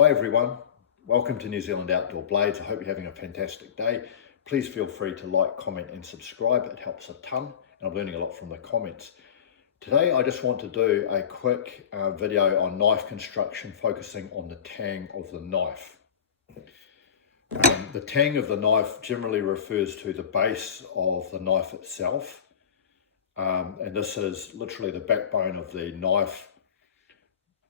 Hi everyone, welcome to New Zealand Outdoor Blades. I hope you're having a fantastic day. Please feel free to like, comment and subscribe. It helps a ton and I'm learning a lot from the comments. Today I just want to do a quick video on knife construction, focusing on the tang of the knife. The tang of the knife generally refers to the base of the knife itself, and this is literally the backbone of the knife,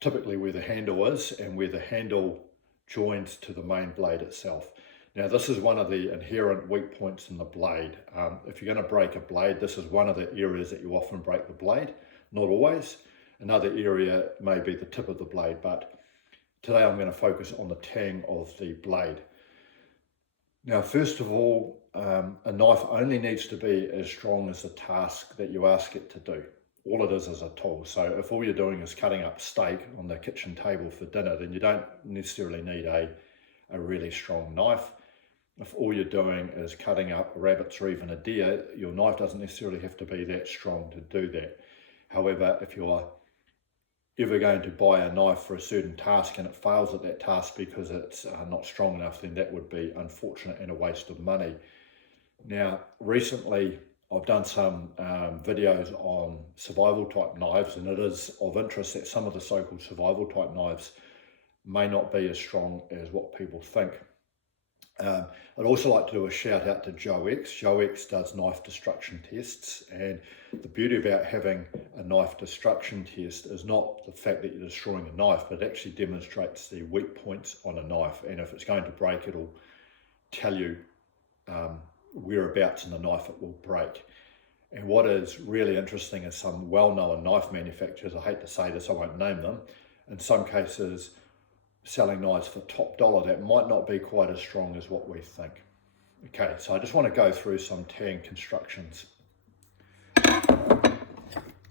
typically where the handle is and where the handle joins to the main blade itself. Now this is one of the inherent weak points in the blade. If you're going to break a blade, this is one of the areas that you often break the blade, not always. Another area may be the tip of the blade, but today I'm going to focus on the tang of the blade. Now first of all, a knife only needs to be as strong as the task that you ask it to do. All it is a tool. So if all you're doing is cutting up steak on the kitchen table for dinner, then you don't necessarily need a really strong knife. If all you're doing is cutting up rabbits or even a deer, your knife doesn't necessarily have to be that strong to do that. However, if you're ever going to buy a knife for a certain task and it fails at that task because it's not strong enough, then that would be unfortunate and a waste of money. Now, recently I've done some videos on survival type knives, and it is of interest that some of the so-called survival type knives may not be as strong as what people think. I'd also like to do a shout out to Joe X. Joe X does knife destruction tests, and the beauty about having a knife destruction test is not the fact that you're destroying a knife, but it actually demonstrates the weak points on a knife, and if it's going to break, it'll tell you whereabouts in the knife it will break. And what is really interesting is some well-known knife manufacturers, I hate to say this, I won't name them, in some cases selling knives for top dollar that might not be quite as strong as what we think. Okay, so I just want to go through some tang constructions.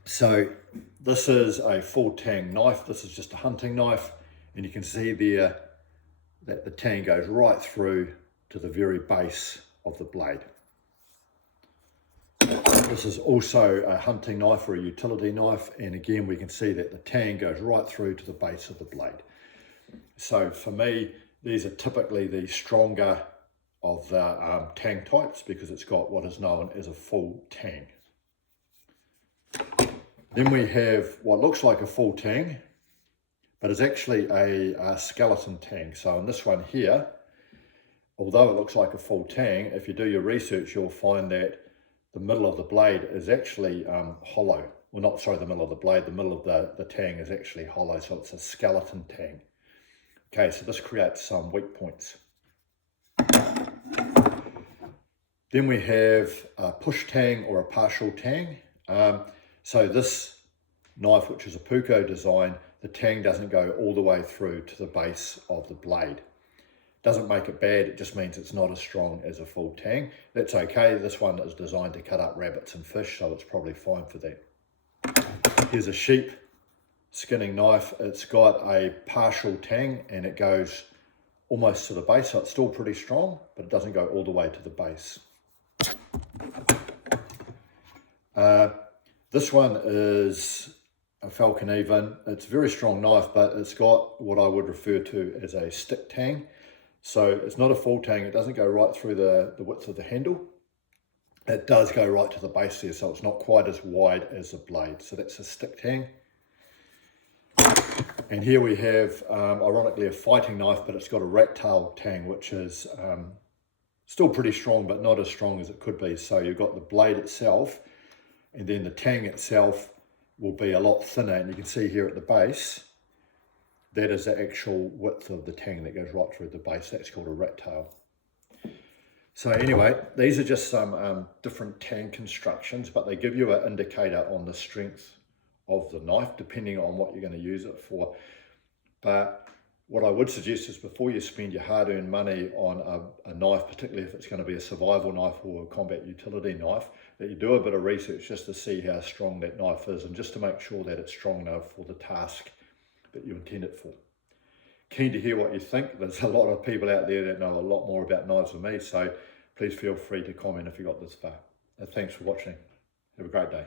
So this is a full tang knife. This is just a hunting knife, and you can see there that the tang goes right through to the very base of the blade. This is also a hunting knife or a utility knife, and again we can see that the tang goes right through to the base of the blade. So for me, these are typically the stronger of the tang types because it's got what is known as a full tang. Then we have what looks like a full tang, but is actually a skeleton tang. So in this one here, although it looks like a full tang, if you do your research, you'll find that the middle of the blade is actually hollow. Well, not, sorry, the middle of the blade, the middle of the tang is actually hollow, so it's a skeleton tang. Okay, so this creates some weak points. Then we have a push tang or a partial tang. So this knife, which is a puko design, the tang doesn't go all the way through to the base of the blade. Doesn't make it bad, it just means it's not as strong as a full tang. That's okay, this one is designed to cut up rabbits and fish, so it's probably fine for that. Here's a sheep skinning knife. It's got a partial tang and it goes almost to the base, so it's still pretty strong, but it doesn't go all the way to the base. This one is a falcon even. It's a very strong knife, but it's got what I would refer to as a stick tang. So it's not a full tang, it doesn't go right through the width of the handle. It does go right to the base there, so it's not quite as wide as the blade. So that's a stick tang. And here we have, ironically, a fighting knife, but it's got a rat tail tang, which is still pretty strong, but not as strong as it could be. So you've got the blade itself, and then the tang itself will be a lot thinner. And you can see here at the base, that is the actual width of the tang that goes right through the base. That's called a rat tail. So anyway, these are just some different tang constructions, but they give you an indicator on the strength of the knife, depending on what you're going to use it for. But what I would suggest is before you spend your hard-earned money on a knife, particularly if it's going to be a survival knife or a combat utility knife, that you do a bit of research just to see how strong that knife is and just to make sure that it's strong enough for the task that you intend it for. Keen to hear what you think. There's a lot of people out there that know a lot more about knives than me, so please feel free to comment if you got this far. Thanks for watching. Have a great day.